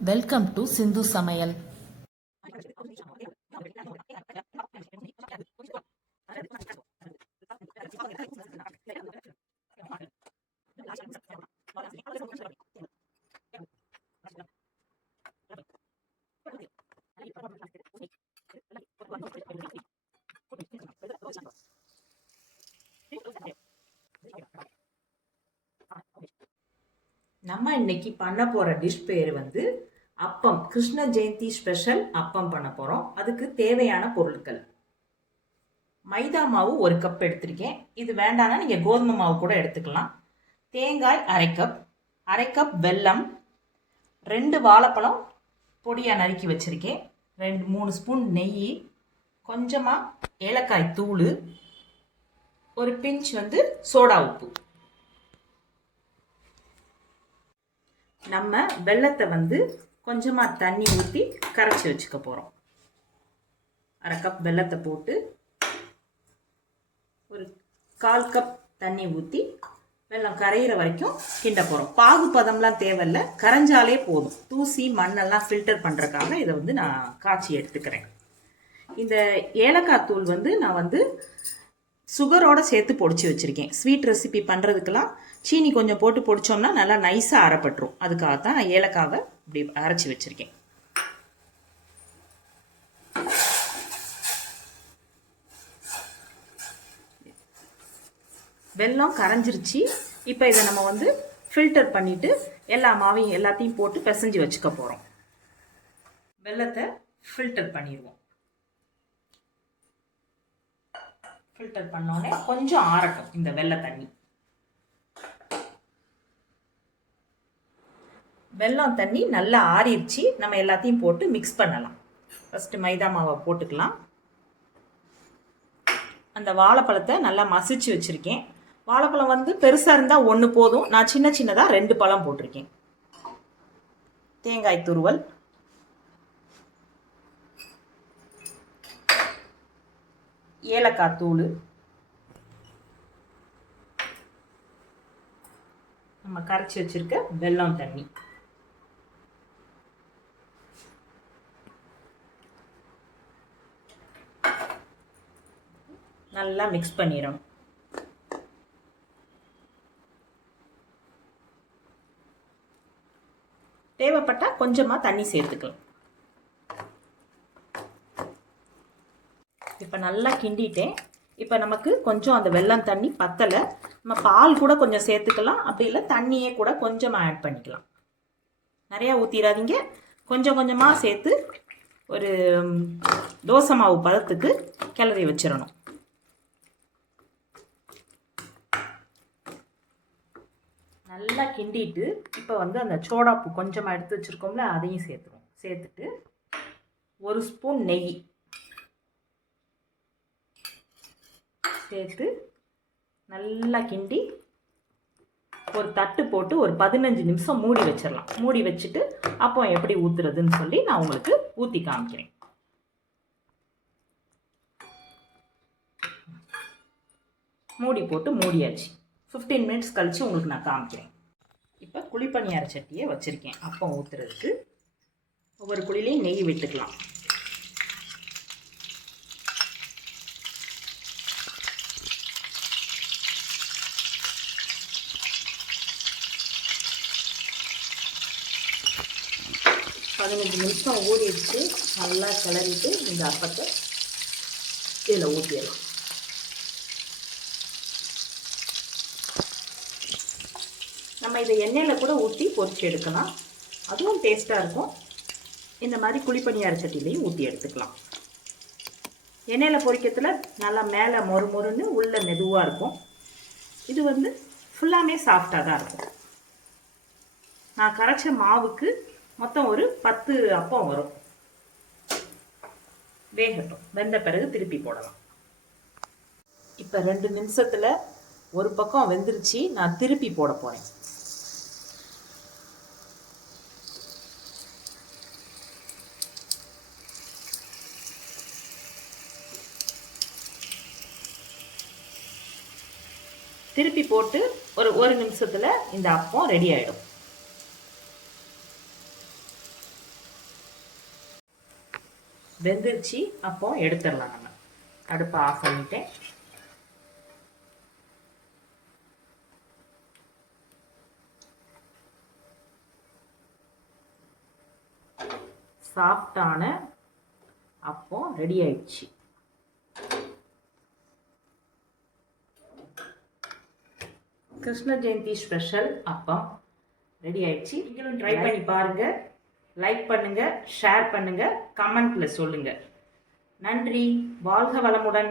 Welcome to சிந்து சமையல் நம்ம இன்னைக்கு பண்ண போற டிஷ் பேர் வந்து அப்பம் கிருஷ்ண ஜெயந்தி ஸ்பெஷல் அப்பம் பண்ண போகிறோம் அதுக்கு தேவையான பொருட்கள். மைதா மாவு ஒரு கப் எடுத்திருக்கேன். இது வேண்டாம்னா நீங்கள் கோதுமை மாவு கூட எடுத்துக்கலாம். தேங்காய் அரை கப் அரை கப் வெல்லம் ரெண்டு வாழைப்பழம் பொடியாக நறுக்கி வச்சுருக்கேன். ரெண்டு மூணு ஸ்பூன் நெய் கொஞ்சமாக ஏலக்காய் தூள் ஒரு பிஞ்ச் வந்து சோடா உப்பு. நம்ம வெள்ளத்தை வந்து கொஞ்சமாக தண்ணி ஊற்றி கரைச்சி வச்சுக்க போகிறோம் அரை கப் வெள்ளத்தை போட்டு ஒரு கால் கப் தண்ணி ஊற்றி வெள்ளம் கரையிற வரைக்கும் கிண்ட போகிறோம் பாகு பதம்லாம் தேவையில்ல. கரைஞ்சாலே போதும். தூசி மண்ணெல்லாம் ஃபில்டர் பண்ணுறக்காக இதை வந்து நான் காய்ச்சி எடுத்துக்கிறேன். இந்த ஏலக்காய் தூள் வந்து நான் வந்து சுகரோட சேர்த்து பொடிச்சு வச்சுருக்கேன். ஸ்வீட் ரெசிபி பண்ணுறதுக்கெல்லாம் சீனி கொஞ்சம் போட்டு பொடிச்சோம்னா நல்லா நைஸாக அரைப்பட்டுரும். அதுக்காக தான் நான் ஏலக்காவை இப்படி அரைச்சி வச்சுருக்கேன். வெல்லம் கரைஞ்சிருச்சு. இப்போ இதை நம்ம வந்து ஃபில்டர் பண்ணிவிட்டு எல்லா மாவையும் எல்லாத்தையும் போட்டு பிசைஞ்சு வச்சுக்க போகிறோம் வெல்லத்தை ஃபில்டர் பண்ணிடுவோம். ஃபில்டர் பண்ணோடனே கொஞ்சம் ஆறட்டும் இந்த வெள்ளை தண்ணி. வெல்லம் தண்ணி நல்லா ஆறிடுச்சு. நம்ம எல்லாத்தையும் போட்டு மிக்ஸ் பண்ணலாம். ஃபஸ்ட்டு மைதா மாவை போட்டுக்கலாம். அந்த வாழைப்பழத்தை நல்லா மசிச்சு வச்சுருக்கேன். வாழைப்பழம் வந்து பெருசாக இருந்தால் ஒன்று போதும். நான் சின்ன சின்னதாக ரெண்டு பழம் போட்டிருக்கேன். தேங்காய் துருவல். ஏலக்காய் தூள். நம்ம கரைச்சி வச்சிருக்க வெல்லம் தண்ணி. நல்லா மிக்ஸ் பண்ணிடணும் தேவைப்பட்டால் கொஞ்சமாக தண்ணி சேர்த்துக்கலாம். இப்போ நல்லா கிண்டிட்டேன். இப்போ நமக்கு கொஞ்சம் அந்த வெல்லம் தண்ணி பத்தலை. நம்ம பால் கூட கொஞ்சம் சேர்த்துக்கலாம். அப்படி இல்லை தண்ணியே கூட கொஞ்சமாக ஆட் பண்ணிக்கலாம். நிறையா ஊற்றிடாதீங்க கொஞ்சம் கொஞ்சமாக சேர்த்து ஒரு தோசை மாவு பதத்துக்கு கிளறி வச்சிடணும் நல்லா கிண்டிட்டு இப்போ வந்து அந்த சோடாப்பு கொஞ்சமாக எடுத்து வச்சுருக்கோம்ல அதையும் சேர்த்துருவோம். சேர்த்துட்டு ஒரு ஸ்பூன் நெய் சேர்த்து நல்லா கிண்டி ஒரு தட்டு போட்டு ஒரு பதினஞ்சு நிமிஷம் மூடி வச்சிடலாம் மூடி வச்சுட்டு அப்போ எப்படி ஊற்றுறதுன்னு சொல்லி நான் உங்களுக்கு ஊற்றி காமிக்கிறேன். மூடி போட்டு மூடியாச்சு. ஃபிஃப்டீன் மினிட்ஸ் கழித்து உங்களுக்கு நான் காமிக்கிறேன். இப்போ குழிப்பணியார சட்டியை வச்சுருக்கேன். அப்பம் ஊற்றுறதுக்கு ஒவ்வொரு குழிலையும் நெய் விட்டுக்கலாம். பதினஞ்சு நிமிஷம் ஊறிடுச்சு. நல்லா கிளறிட்டு இந்த அப்பத்தை கீழே ஊற்றிடலாம் நம்ம இதை எண்ணெயில் கூட ஊற்றி பொரிச்சு எடுக்கலாம். அதுவும் டேஸ்ட்டாக இருக்கும். இந்த மாதிரி குழிப்பணியார சட்டிலையும் ஊற்றி எடுத்துக்கலாம். எண்ணெயில் பொரிக்கிறதுல நல்லா மேலே மொறு மொறுன்னு உள்ளே மெதுவாக இருக்கும். இது வந்து ஃபுல்லாமே சாஃப்டாக தான் இருக்கும். நான் கரைச்ச மாவுக்கு மொத்தம் ஒரு பத்து அப்பம் வரும். வேகட்டும். வெந்த பிறகு திருப்பி போடலாம். இப்போ ரெண்டு நிமிஷத்தில் ஒரு பக்கம் வெந்துருச்சு. நான் திருப்பி போட போகிறேன் திருப்பி போட்டு ஒரு ஒரு நிமிஷத்தில் இந்த அப்பம் ரெடி ஆகிடும் வெந்துருச்சு அப்போ எடுத்துடலாம் நம்ம. அடுப்பை ஆஃப் பண்ணிட்டேன். சாஃப்டான அப்போ ரெடி ஆயிடுச்சு. கிருஷ்ண ஜெயந்தி ஸ்பெஷல் அப்பம் ரெடி ஆயிடுச்சு. நீங்களும் ட்ரை பண்ணி பாருங்க. லைக் பண்ணுங்க ஷேர் பண்ணுங்க கமெண்ட்ல சொல்லுங்க. நன்றி. வாழ்க வளமுடன்.